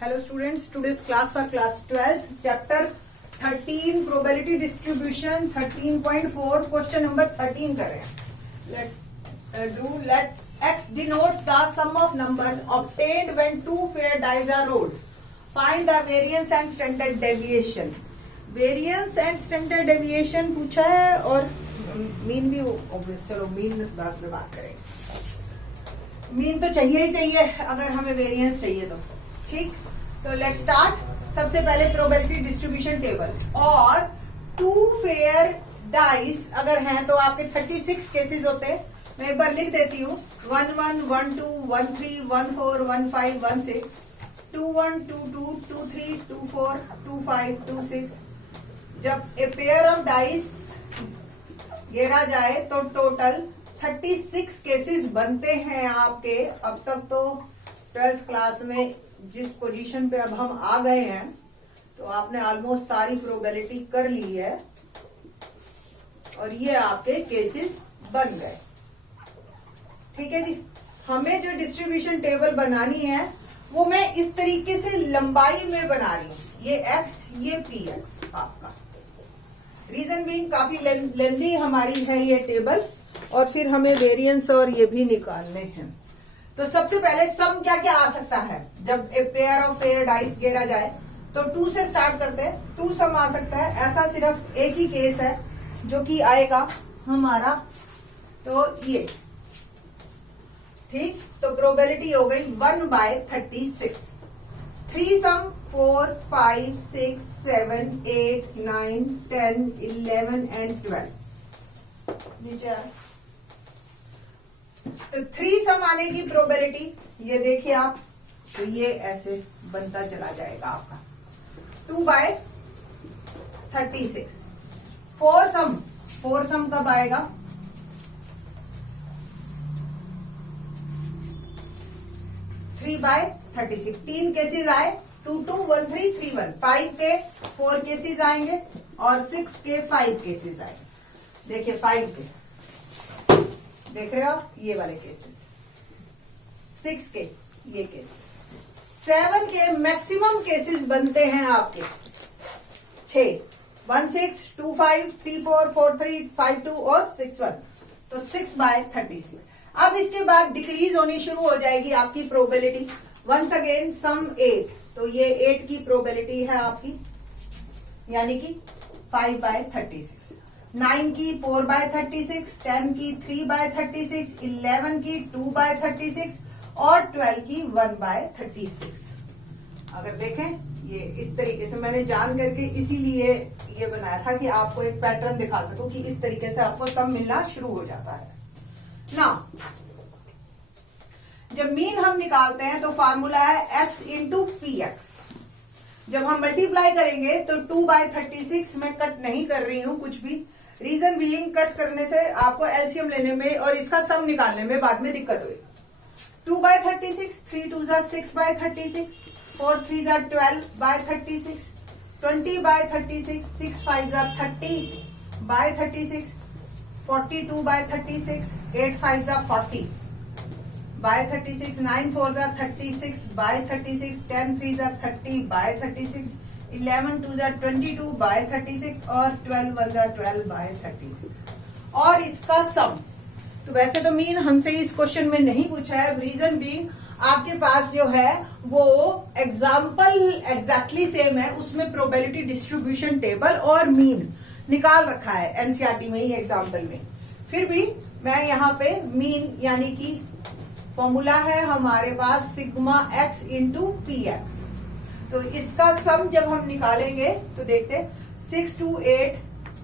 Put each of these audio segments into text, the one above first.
Hello students, today's class for class 12th, chapter 13 probability distribution 13.4 question number 13 कर रहे हैं. Let x denotes the sum of numbers obtained when two fair dice are rolled. Find the variance and standard deviation. Variance and standard deviation पूछा है और mean भी obvious. चलो mean बाद में बात करेंगे. मीन तो चाहिए ही चाहिए अगर हमें वेरिएंस चाहिए तो. ठीक, तो लेट्स स्टार्ट. सबसे पहले प्रोबेबिलिटी डिस्ट्रीब्यूशन टेबल. और टू फेयर डाइस अगर हैं तो आपके 36 केसेस होते हैं. मैं एक बार लिख देती हूँ. 1 1 1 2 1 3 1 4 1 5 1 6 2 1 2 2 2 3 2 4 2 5 2 6. जब ए पेयर ऑफ डाइस गिरा जाए तो टोटल 36 केसेस बनते हैं आपके. अब तक तो 12th क्लास में जिस पोजीशन पे अब हम आ गए हैं तो आपने ऑलमोस्ट सारी प्रोबेबिलिटी कर ली है और ये आपके केसेस बन गए. ठीक है जी. हमें जो डिस्ट्रीब्यूशन टेबल बनानी है वो मैं इस तरीके से लंबाई में बना रही हूं. ये x ये px आपका. रीजन बीइंग काफी लेंदी हमारी है ये टेबल और फिर हमें वेरिएंस और ये भी निकालने हैं. तो सबसे पहले सम क्या क्या आ सकता है जब a pair of fair dice गिरा जाए तो 2 से स्टार्ट करते हैं. 2 सम आ सकता है. ऐसा सिर्फ एक ही केस है जो कि आएगा हमारा, तो ये. ठीक, तो प्रोबेबिलिटी हो गई 1/36. 3 सम 4 5 6 7 8 9 10 11 and 12. नीचे आए तो 3 सम आने की प्रोबेबिलिटी ये देखिए आप, तो ये ऐसे बनता चला जाएगा आपका 2/36. 4 सम कब आएगा? 3/36. 3 केसेस आए. 2 2 1 3 3 1. 5 के 4 केसेस आएंगे और 6 के 5 केसेस आएंगे. देखिए 5 के देख रहे हो आप, ये वाले केसेस. 6 के ये केसेस. 7 के मैक्सिमम केसेस बनते हैं आपके 6. 1 6 2 5 3 4 4 3 5 2 और 6 1. तो 6/36. अब इसके बाद डिक्रीज होनी शुरू हो जाएगी आपकी प्रोबेबिलिटी. Once again some 8. तो ये 8 की प्रोबेबिलिटी है आपकी, यानी कि 5/36. 9 की 4/36, 10 की 3/36, 11 की 2/36 और 12 की 1/36. अगर देखें ये इस तरीके से मैंने जान करके इसीलिए ये बनाया था कि आपको एक पैटर्न दिखा सकूं कि इस तरीके से आपको सम मिलना शुरू हो जाता है ना. जब मीन हम निकालते हैं तो फार्मूला है x इंटू px. जब हम मल्टीप्लाई करेंगे तो 2/36 में कट नहीं कर रही हूं कुछ भी. रीजन बीइंग कट करने से आपको एलसीएम लेने में और इसका सम निकालने में बाद में दिक्कत हुई. 2/36, 3 2 6/36, 4 3 12/36, 20/36, 6 5 30/36, 42/36, 8 5 40/36, 9 4 36/36, 10 3 30/36, 11 2 22/36 और 12 1 12/36. और इसका सम तो वैसे तो मीन हमसे इस क्वेश्चन में नहीं पूछा है. रीजन बीइंग आपके पास जो है वो एग्जाम्पल एग्जैक्टली सेम है. उसमें प्रोबेबिलिटी डिस्ट्रीब्यूशन टेबल और मीन निकाल रखा है एनसीईआरटी में ही एग्जाम्पल में. फिर भी मैं यहाँ पे मीन यानी कि फॉर्मूला है हमारे पास सिग्मा x इंटू px. तो इसका सम जब हम निकालेंगे तो देखते 6 2 8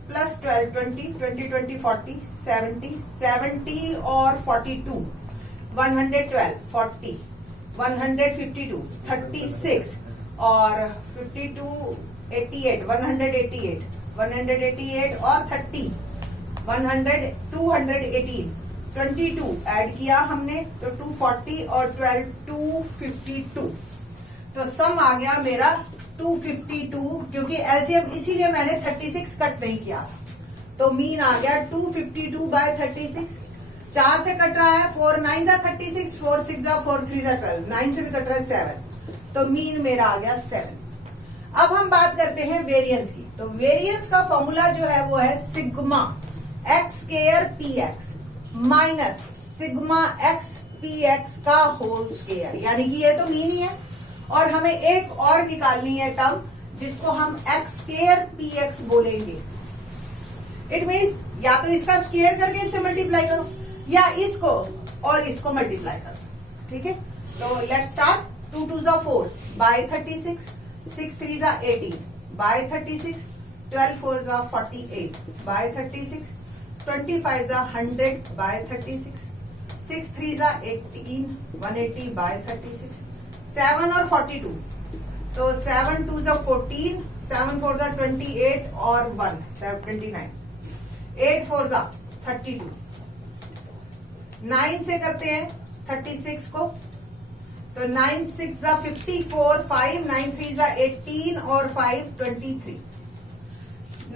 प्लस 12 20 20 20 40 70 70 और 42 112 40 152 36 और 52 88 188 188 और 30 100 218 22 ऐड किया हमने तो 240 और 12 252. तो सम आ गया मेरा 252. क्योंकि एलसीएम इसीलिए मैंने 36 कट नहीं किया तो मीन आ गया 252/36. 4 से कट रहा है 4 9 36, 4 6 4 3 12. 9 से भी कट रहा है 7. तो मीन मेरा आ गया 7। अब हम बात करते हैं वेरिएंस की। तो वेरिएंस का फॉर्मूला जो है वो है sigma x square p x minus sigma x p x का होल स्क्वायर, यानी कि ये तो मीन ही है। और हमें एक और निकालनी है टर्म जिसको हम एक्स स्क्वायर पी एक्स बोलेंगे। इट मीन्स या तो इसका स्क्वायर करके इससे मल्टीप्लाई करो या इसको और इसको मल्टीप्लाई करो। ठीक है, तो let's start. 2 2 4 by 36, 6 3 18 by 36, 12 4 48 by 36, 25 100 by 36, 6 3 18 180 by 36, 7 और 42, तो 7 2 14, 7 4 28 और 1 29, 8 4 32, 9 से करते हैं 36 को, तो 9 6 54, 5 9 3 18 और 5 23,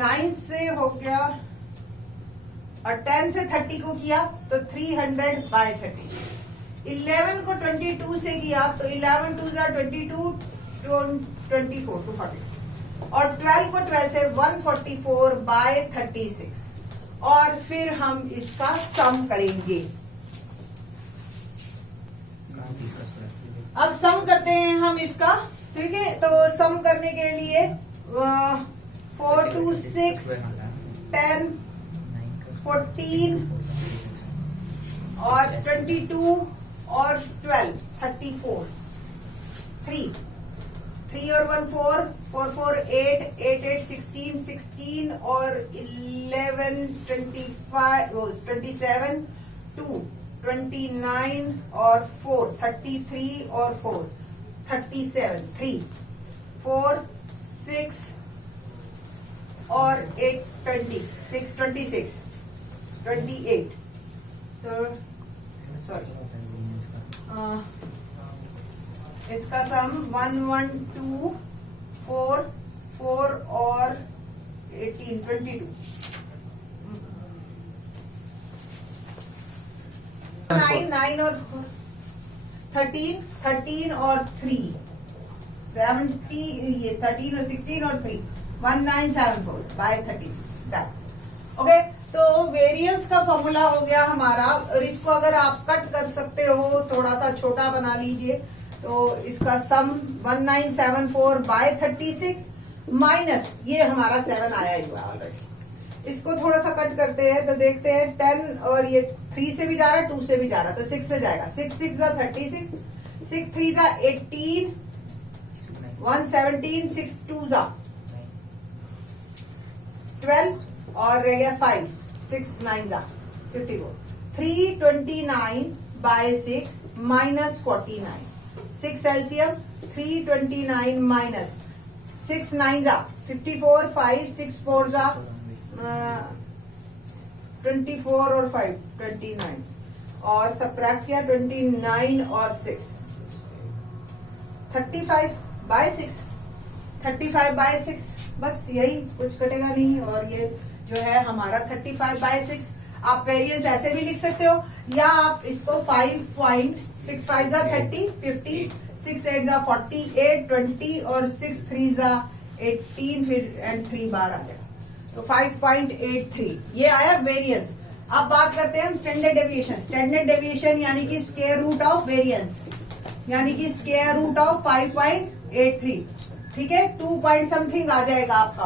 9 से हो गया और 10 से 30 को किया तो 300 बाय 30, 11 को 22 से किया तो 11 2 22 24 240 और 12 को 12 से 144 बाय 36। और फिर हम इसका सम करेंगे। अब सम करते हैं हम इसका। ठीक है, तो सम करने के लिए 4 2 6 10 14 और 22 और 12 34, 3 और 1 4 4 4 8 8 8 16 16 और 11 25 27 2 29 और 4 33 और 4 37 3 4 6 और 8 26 26 28, तो सॉरी इसका सम 1 1 2 4 4 और 18 22, 9 और 13 13 और 3 70, ये 13 और 16 और 3 1974 बाय 36 डन। ओके, तो वेरिएंस का फॉर्मूला हो गया हमारा। और इसको अगर आप कट कर सकते हो, थोड़ा सा छोटा बना लीजिए, तो इसका सम 1974 बाय 36 माइनस ये हमारा 7 आया ही हुआ ऑलरेडी। इसको थोड़ा सा कट करते हैं तो देखते हैं 10 और ये 3 से भी जा रहा है 2 से भी जा रहा है, तो 6 से जाएगा। 6 6 36, 6 3 18, 117, 6 2 12 और रह गया 5, 6 9 54, 329 बाय 6 माइनस 49, 6 एलसीएम 329 माइनस 6 9 54, 5 6 4 24 और 5 29 और सब्ट्रैक्ट किया 29 और 6 35 बाय 6, 35 बाय 6, बस यही, कुछ कटेगा नहीं। और ये जो है हमारा 35 बाय 6। आप वेरिएंस ऐसे भी लिख सकते हो या आप इसको 5.65 30 50, 6 8 48 20 और 6 3 18 फिर एंड 3 बार आ गया, तो 5.83 ये आया वेरिएंस। अब बात करते हैं हम स्टैंडर्ड डेविएशन। स्टैंडर्ड डेविएशन यानी कि स्क्वायर रूट ऑफ वेरिएंस, यानी कि स्क्वायर रूट ऑफ 5.83। ठीक है, 2 पॉइंट समथिंग आ जाएगा आपका,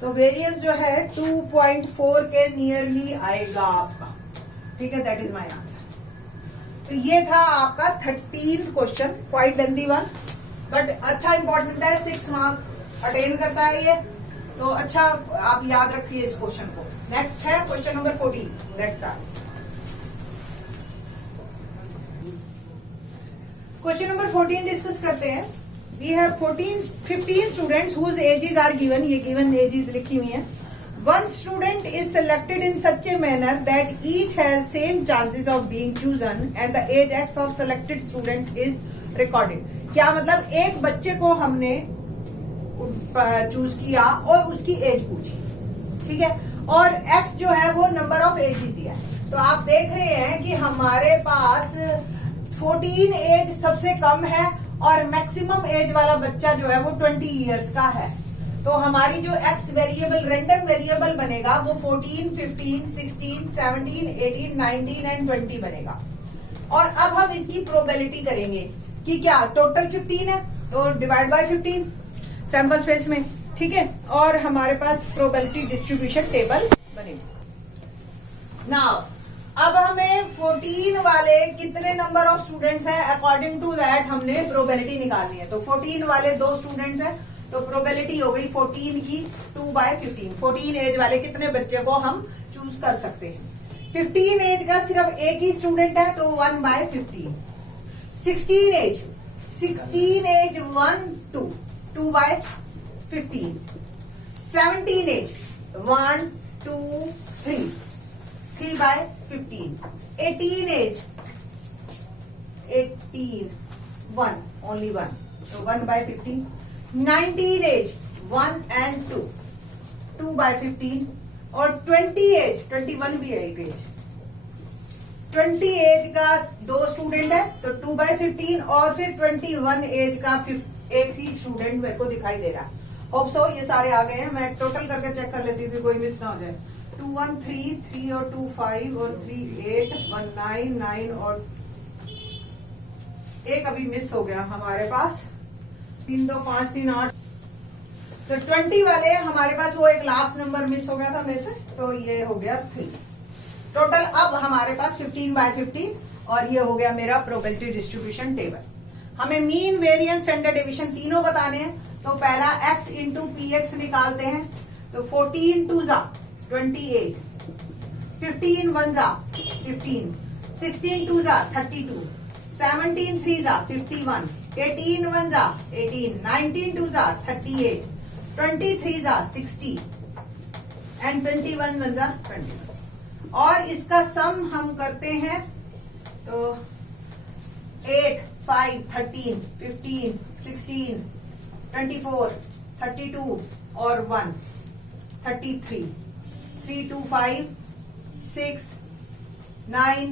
तो वेरिएंस जो है 2.4 के नियरली आएगा आपका। ठीक है, दैट इज माय आंसर। तो ये था आपका 13th question, quite lengthy one but अच्छा इंपॉर्टेंट है, 6 मार्क अटेन करता है ये, तो अच्छा आप याद रखिए इस क्वेश्चन को। नेक्स्ट है question number 14। Let's start. Question number 14 discuss करते हैं। We have 15 students whose ages are given. ये given ages लिखी हुई हैं। One student is selected in such a manner that each has same chances of being chosen and the age x of selected student is recorded. क्या मतलब, एक बच्चे को हमने चूज किया और उसकी एज पूछी, ठीक है, और x जो है वो नंबर ऑफ एजेस दिया है। तो आप देख रहे हैं कि हमारे पास 14 एज सबसे कम है और मैक्सिमम एज वाला बच्चा जो है वो 20 ईयर्स का है। तो हमारी जो एक्स वेरिएबल रैंडम वेरिएबल बनेगा वो 14, 15, 16, 17, 18, 19 एंड 20 बनेगा। और अब हम इसकी प्रोबेबिलिटी करेंगे कि क्या टोटल 15 है तो डिवाइड बाय 15 सैंपल स्पेस में, ठीक है। और हमारे पास प्रोबेबिलिटी डिस्ट्रीब्यूशन टेबल बनेगी। नाउ अब हमें 14 वाले कितने नंबर ऑफ स्टूडेंट्स हैं, अकॉर्डिंग टू दैट हमने प्रोबेबिलिटी निकालनी है। तो 14 वाले 2 स्टूडेंट्स हैं तो प्रोबेबिलिटी हो गई 14 की 2/15। 14 एज वाले कितने बच्चे को हम चूज कर सकते हैं। 15 एज का सिर्फ एक ही स्टूडेंट है तो 1/15। 16 as 1 2 2/15। 17 as 1 2 3 3/15। 18 as 1 only 1 so 1/15। 19 as 1 and 2 2/15। और 20 एज 21 भी है एक एज। 20 एज का 2 स्टूडेंट है तो 2/15 और फिर 21 एज का एक ही स्टूडेंट मेरे को दिखाई दे रहा है। होप सो ये सारे आ गए हैं। मैं टोटल करके चेक कर लेती थी कोई मिस ना हो जाए। 2 1 3 3 और 2 5 और 3 8 1 9 9 और एक अभी मिस हो गया हमारे पास 3 2 5 3 8। तो 20 वाले हमारे पास वो एक लास्ट नंबर मिस हो गया था मेरे से तो ये हो गया 3 टोटल। अब हमारे पास 15/15 और ये हो गया मेरा प्रोबेबिलिटी डिस्ट्रीब्यूशन टेबल। हमें मीन वेरिएंस स्टैंडर्ड डेविएशन तीनों बताने हैं। तो पहला x इंटू px निकालते हैं। तो 14 2 जा 28, 15 1 जा 15, 16 2 जा 32, 17 3 जा 51, 18 1 जा 18, 19 2 जा 38, 23 जा 60 एंड 21 1 जा 21। और इसका सम हम करते हैं तो 8 5 13 15 16 24 32 और 1 33 3 2 5 6 9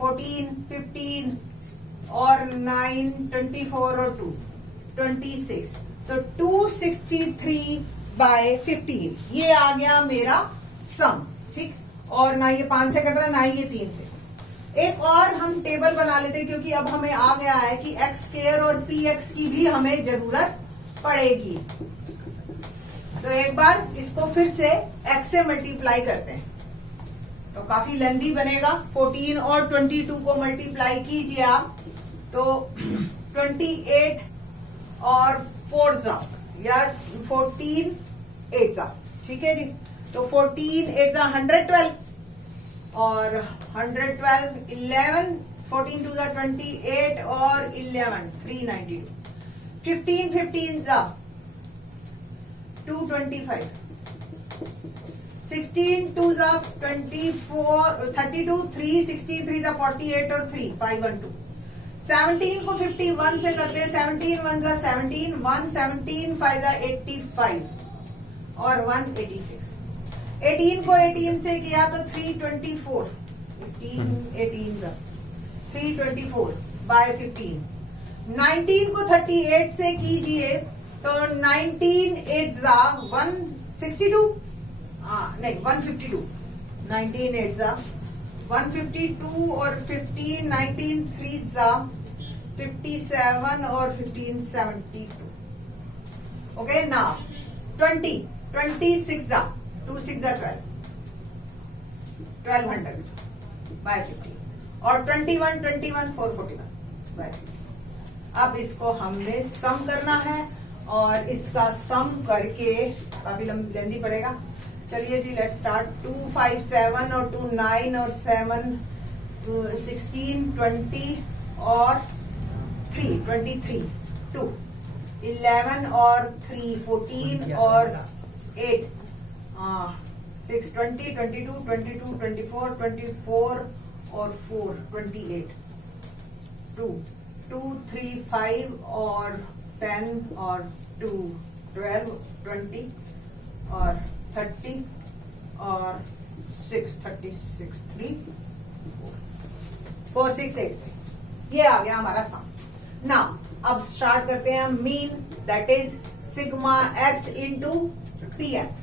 14 15 और 9 24 और 2 26। तो 263/15 ये आ गया मेरा सम, ठीक। और ना ये 5 से कट रहा है ना ये 3 से। एक और हम टेबल बना लेते हैं क्योंकि अब हमें आ गया है कि एक्स स्क्वायर और पी एक्स की भी हमें जरूरत पड़ेगी। तो एक बार इसको फिर से एक्स से मल्टीप्लाई करते हैं तो काफी लेंथी बनेगा। 14 और 22 को मल्टीप्लाई कीजिए आप तो 28 और 4 जा या 14 8 जा, ठीक है जी। तो 14 8 जा 112 और 112 11 14 2 जा 28 और 11 392। 15 15 जा 225, 16 2 जा 24 32 3 16 3 जा 48 और 3 512। 17 को 51 से करते हैं। 17 1 जा 17 1 17 5 जा 85 और 186। 18 को 18 से किया तो 324 18 जा 324/15। 19 को 38 से कीजिए तो 19 8 जा 162 नहीं 152। 19 8 जा 152 और 15 19 3 जा 57 और 15 72। ओके नाउ 20 26 जा 2 6 जा 1200/15 और 21 21 441/15। अब इसको हमने सम करना है और इसका सम करके काफी लेंदी पड़ेगा। चलिए जी लेट्स स्टार्ट। 2 5 7 और 2 9 और 7 16 20 और 3 23 2 11 और 3 14 और 8 6 20 22 22 24 24 और 4 28 2 2 3 5 और 10 और 2 12 20 और 30 और 6 36 3 4 6 8। ये आ गया हमारा सम। ना अब स्टार्ट करते हैं mean, that is sigma x into p x,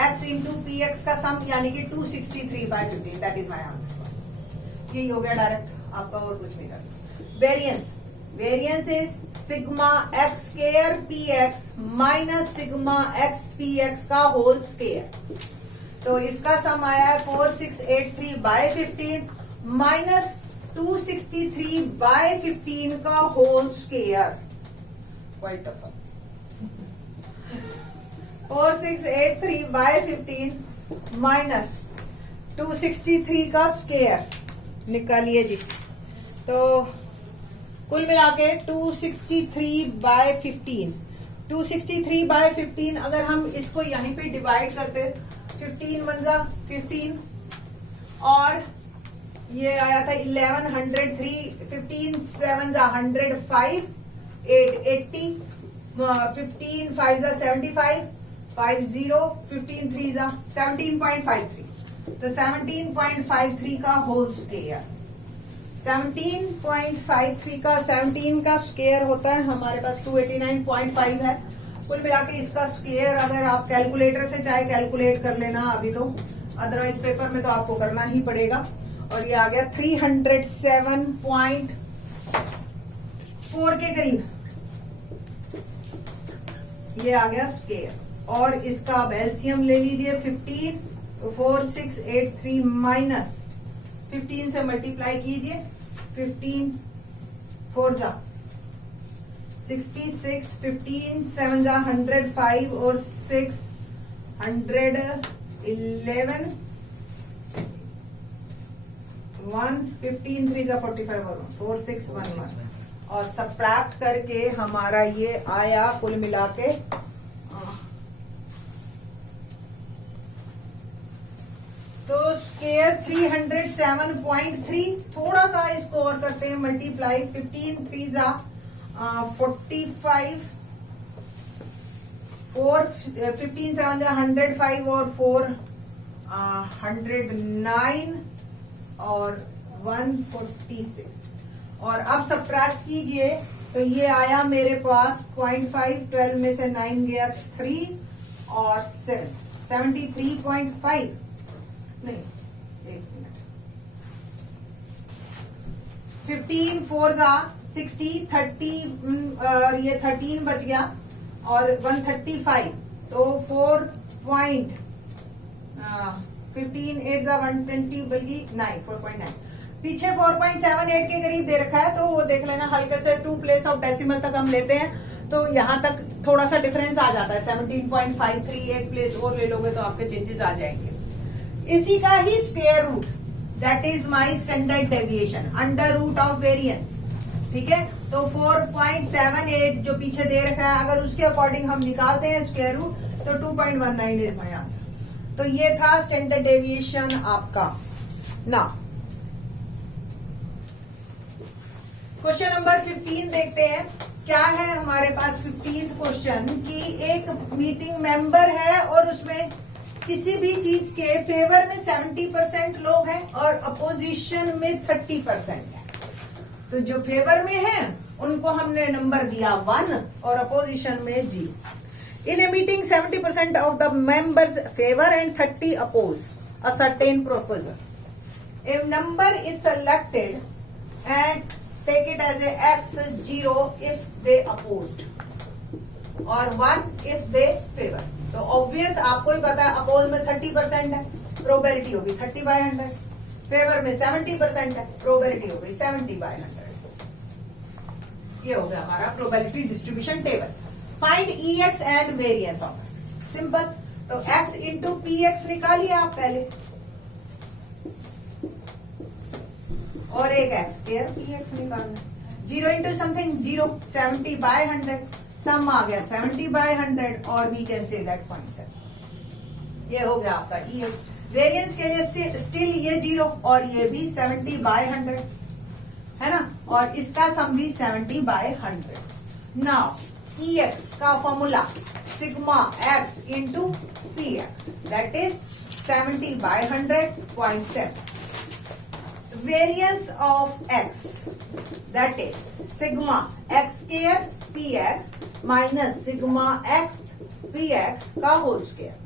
x into p x का सम यानी कि 263/15, दैट इज माई आंसर। बस यही हो गया डायरेक्ट, आपका और कुछ नहीं करना। Variance, variance is sigma x square p x minus sigma x p x का होल स्क्वायर। तो इसका सम आया है 4683/15 माइनस 263/15 का whole square. Quite tough. 4683/15 minus 263 का स्क्वायर निकालिए जी। तो कुल मिला के 263/15, 263/15 अगर हम इसको यहीं पे डिवाइड करते, 15 1 15 और ये आया था 1103, 15 7 105, 8 80, 15 5 75, 50, 15 3 17.53। तो 17.53 का होल स्क्वायर, 17.53 का 17 का स्क्वायर होता है हमारे पास 289.5 है। कुल मिला के इसका स्क्वायर अगर आप कैलकुलेटर से चाहे कैलकुलेट कर लेना अभी तो, अदरवाइज पेपर में तो आपको करना ही पड़ेगा। और ये आ गया 307.4 के करीब, ये आ गया स्क्वायर। और इसका अब एलसीएम ले लीजिए 15, 4683 माइनस 15 से मल्टीप्लाई कीजिए, 15 4 66, 15 7 105 और 6 111, 1 15 3 45 और 4611 और सबट्रैक्ट करके हमारा ये आया कुल मिला के तो स्क्वायर 307.3। थोड़ा सा इसको और करते हैं मल्टीप्लाई, 15 3 45, 4 15 7 105 और 4 109 और 146 और अब सबट्रैक्ट कीजिए तो ये आया मेरे पास 0.5, 12 में से 9 गया 3 और 7 73.5 नहीं, एक मिनट, 15 4 60, 30 और ये 13 बच गया और 135 तो 4.15 8 120 बल्कि 9 4.9 पीछे 4.78 के करीब दे रखा है, तो वो देख लेना हल्के से 2 प्लेस ऑफ डेसिमल तक हम लेते हैं तो यहाँ तक थोड़ा सा डिफरेंस आ जाता है। 17.53 एक प्लेस और ले लोगे तो आपके चेंजेस आ जाएंगे। इसी का ही square root, that is my standard deviation, under root of variance. ठीक है, तो 4.78 जो पीछे दे रखा है अगर उसके अकॉर्डिंग हम निकालते हैं स्क्वायर रूट तो 2.19 इज माय आंसर। तो ये था स्टैंडर्ड डेविएशन आपका। ना क्वेश्चन नंबर 15 देखते हैं क्या है हमारे पास। 15th क्वेश्चन की एक मीटिंग मेंबर है और उसमें किसी भी चीज के फेवर में 70% लोग हैं और अपोजिशन में 30% है। तो जो फेवर में है उनको हमने नंबर दिया 1 और अपोजिशन में 0। In a meeting 70% of the members favour and 30 oppose a certain proposal. A number is selected and take it as a x 0 if they opposed और 1 इफ दे फेवर। तो obvious आपको ही पता है oppose में 30% है, probability होगी 30/100, favour में 70% है, प्रोबेबिलिटी हो गई 70/100। ये हो गया हमारा probability distribution table. Find EX and variance of X। Simple, तो X इंटू PX निकालिए आप पहले और एक X स्क्वायर PX निकालना। 0 इंटू समथिंग 0, 70/100, सम आ गया 70/100 और वी कैन से दैट 0.7। ये हो गया आपका EX। वेरिएंस के लिए स्टिल ये 0 और ये भी 70/100 है ना, और इसका सम भी 70/100। नाउ EX का formula sigma X into PX that is 70/100 0.7। Variance of X that is sigma x square p x minus sigma x p x का whole square.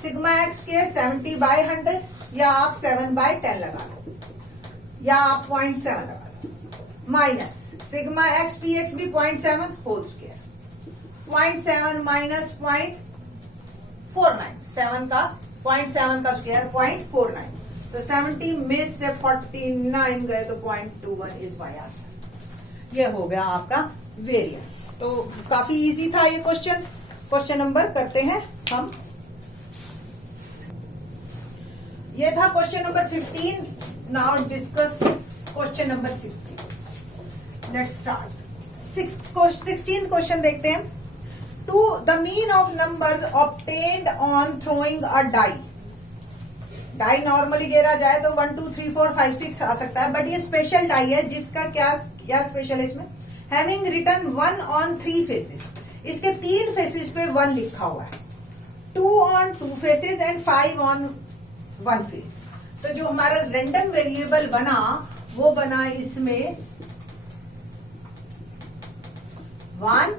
Sigma x square 70/100 या आप 7/10 लगा लो या आप 0.7 लगा लो, minus sigma x p x भी 0.7 whole square. 0.7 minus 0.49, 7 का 0.7 का स्क्वायर 0.49, तो 70 में से 49 गए तो 0.21 इज माय आंसर। ये हो गया आपका वेरिएंस। तो काफी इजी था ये क्वेश्चन। क्वेश्चन नंबर करते हैं हम। ये था question number 15। Now discuss question number 16। Let's start. 16th question देखते हैं। To the mean of numbers obtained on throwing a die. Die normally गिरा जाए तो 1 2 3 4 5 6 आ सकता है, बट ये स्पेशल डाई है जिसका क्या स्पेशल है इसमें। हैविंग रिटन 1 ऑन 3 फेसेस, इसके 3 फेसेस पे 1 लिखा हुआ है। 2 on 2 faces and 5 on 1 face. तो जो हमारा रैंडम वेरिएबल बना वो बना इसमें 1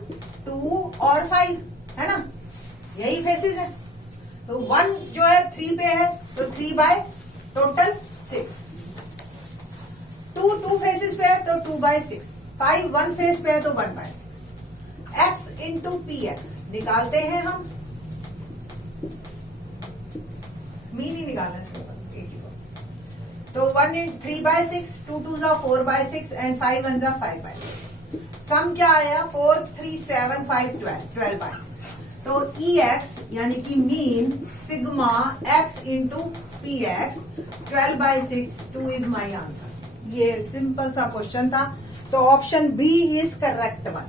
2 और 5 है ना, यही फेसेस है। तो 1 जो है 3 पे है तो 3 बाय टोटल 6। 2 2 फेसेस पे है तो 2 बाय 6। 5 1 फेस पे है तो 1 by 6। x into p x निकालते हैं हम। मीन ही निकालना है, 81। तो 1 इन 3 बाय 6, 2 2 जा 4 बाय 6 एंड 5 1 जा 5 बाय 6। सम क्या आया 4 3 7 5 12, 12 बाय 6। तो ई एक्स यानी कि mean sigma x into p x 12 by 6, 2 is my answer. ये सिंपल सा क्वेश्चन था। तो option B is correct one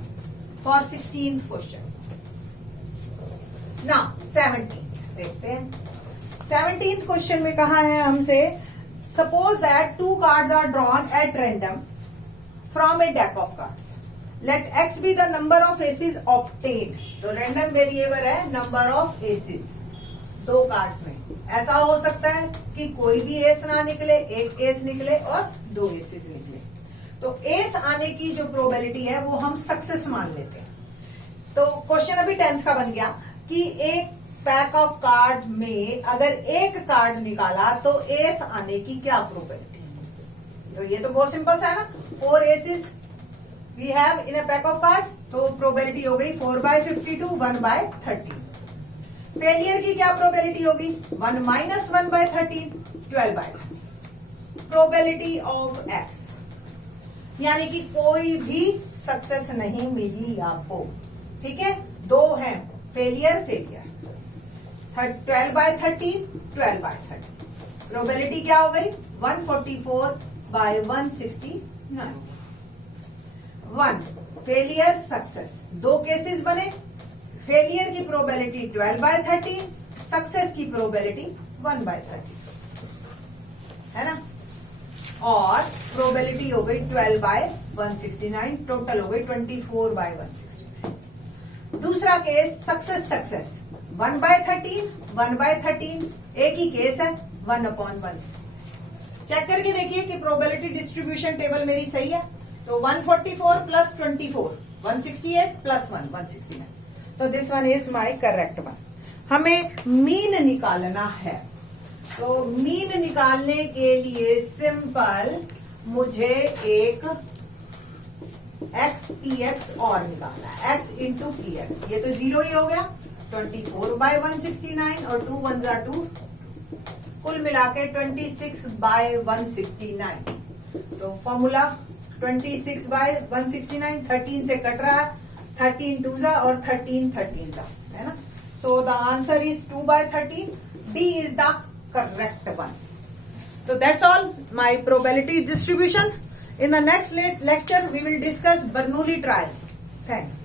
for 16th question. Now 17th देखते हैं। 17th क्वेश्चन में कहा है हमसे, suppose that 2 cards are drawn at random from a deck of cards. Let x be the number of aces obtained. तो random variable है number of aces 2 cards में। ऐसा हो सकता है कि कोई भी एस ना निकले, एक एस निकले और 2 एसेस निकले। तो एस आने की जो प्रोबेबिलिटी है वो हम सक्सेस मान लेते हैं। तो क्वेश्चन अभी 10th का बन गया कि एक पैक ऑफ कार्ड में अगर एक कार्ड निकाला तो एस आने की क्या प्रोबेबिलिटी है। तो ये तो बहुत सिंपल सा है ना, 4 aces we have in a pack of cards. तो प्रोबेबिलिटी हो गई 4 बाय 52, 1 बाय 13। फेलियर की क्या प्रोबेबिलिटी होगी 1 minus 1 by 13, 12 by 13। Probability of x यानी कि कोई भी सक्सेस नहीं मिली आपको, ठीक है। 2 हैं फेलियर 12 बाय 13, 12 बाय 13। प्रोबेबिलिटी क्या हो गई 144 बाय 169। 1 फेलियर सक्सेस, 2 केसेस बने। फेलियर की प्रोबेबिलिटी 12 बाय 13, सक्सेस की प्रोबेबिलिटी 1 बाय 13 है ना। और प्रोबेबिलिटी हो गई 12 बाय 169, टोटल हो गई 24 बाय 169। दूसरा केस सक्सेस 1 बाय 13, 1 बाय 13 एक ही केस है 1/169। चेक करके देखिए कि प्रोबेबिलिटी डिस्ट्रीब्यूशन टेबल मेरी सही है। तो 144 प्लस 24 168 प्लस 1 169। तो this one is my correct one. हमें मीन निकालना है। तो मीन निकालने के लिए सिंपल मुझे एक एक्स पी एक्स और निकालना है। एक्स इंटू पी एक्स, ये तो 0 ही हो गया। 24 बाय 169 और 2 1 जा 2, कुल मिला के 26 बाय 169। तो फॉर्मूला 26 बाय 169, 13 से कट रहा है, 13 2 जा और 13 13 जा है ना। So the answer is 2 by 13। D is the correct one. So that's all my probability distribution. In the next lecture we will discuss Bernoulli trials. Thanks.